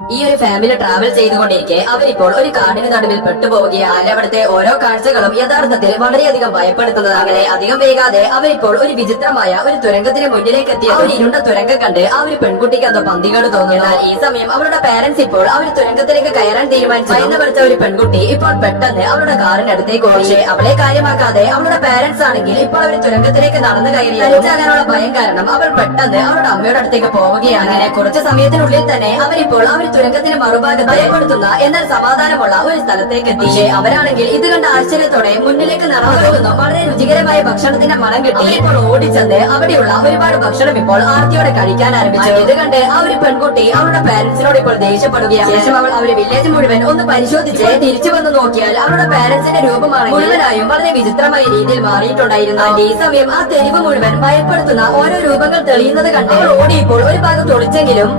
ഈ ഒരു family travel ചെയ്തുകൊണ്ടിരിക്കെ അവരിപ്പോൾ ഒരു കാടിന് നടുവിൽ പെട്ടുപോവുകയാണ്. അവിടുത്തെ ഓരോ കാഴ്ചകളും യഥാർത്ഥത്തിൽ വളരെയധികം ഭയപ്പെടുത്തുന്നത്. അങ്ങനെ അധികം വൈകാതെ അവരിപ്പോൾ ഒരു വിചിത്രമായ ഒരു തുരങ്കത്തിന് മുന്നിലേക്ക് എത്തി. ഒരു ഇരുണ്ട തുരങ്കം കണ്ട് ആ ഒരു പെൺകുട്ടിക്ക് എന്തോ പന്തികേട് തോന്നുന്നു. ഈ സമയം അവരുടെ പാരന്റ്സ് ഇപ്പോൾ ആ ഒരു തുരങ്കത്തിലേക്ക് കയറാൻ തീരുമാനിച്ചു. എന്ന് പഠിച്ച ഒരു പെൺകുട്ടി ഇപ്പോൾ പെട്ടെന്ന് അവരുടെ കാറിനടുത്തേക്ക് ഓടിച്ച് അവളെ കാര്യമാക്കാതെ അവളുടെ പാരന്റ്സ് ആണെങ്കിൽ ഇപ്പോൾ അവർ തുരങ്കത്തിലേക്ക് നടന്നു കയറി. തനിച്ചാകാനുള്ള ഭയം കാരണം അവൾ പെട്ടെന്ന് അവരുടെ അമ്മയുടെ അടുത്തേക്ക് പോവുകയാണ്. അങ്ങനെ കുറച്ച് സമയത്തിനുള്ളിൽ തന്നെ അവരിപ്പോൾ ആ ഒരു തുരങ്കത്തിന് മറുഭാഗത്ത് ഭയപ്പെടുത്തുന്ന എന്നാൽ സമാധാനമുള്ള ഒരു സ്ഥലത്തേക്ക് എത്തി. അവരാണെങ്കിൽ ഇത് കണ്ട ആശ്ചര്യത്തോടെ മുന്നിലേക്ക് നടന്നു പോകുന്നു. വളരെ രുചികരമായ ഭക്ഷണത്തിന്റെ മണം കിട്ടി. ഇപ്പോൾ ഓടിച്ചെന്ന് അവിടെയുള്ള ഒരുപാട് ഭക്ഷണം ഇപ്പോൾ ആർത്തിയോടെ കഴിക്കാൻ ആരംഭിച്ചു. ഇത് കണ്ട് ആ ഒരു പെൺകുട്ടി അവരുടെ പാരന്റ്സിനോട് ഇപ്പോൾ ദേഷ്യപ്പെടുകയാണ്. ശേഷം അവൾ അവരുടെ വില്ലേജ് മുഴുവൻ ഒന്ന് പരിശോധിച്ച് തിരിച്ചു വന്ന് നോക്കിയാൽ അവരുടെ പാരന്റ്സിന്റെ രൂപമാണ് മുഴുവനായും വളരെ വിചിത്രമായ രീതിയിൽ മാറിയിട്ടുണ്ടായിരുന്നു. ഈ സമയം ആ തെരുവ് മുഴുവൻ ഭയപ്പെടുത്തുന്ന ഓരോ രൂപങ്ങൾ തെളിയുന്നത് കണ്ട് ഓടി ഇപ്പോൾ ഒരു ഭാഗത്ത് ഒളിച്ചെങ്കിലും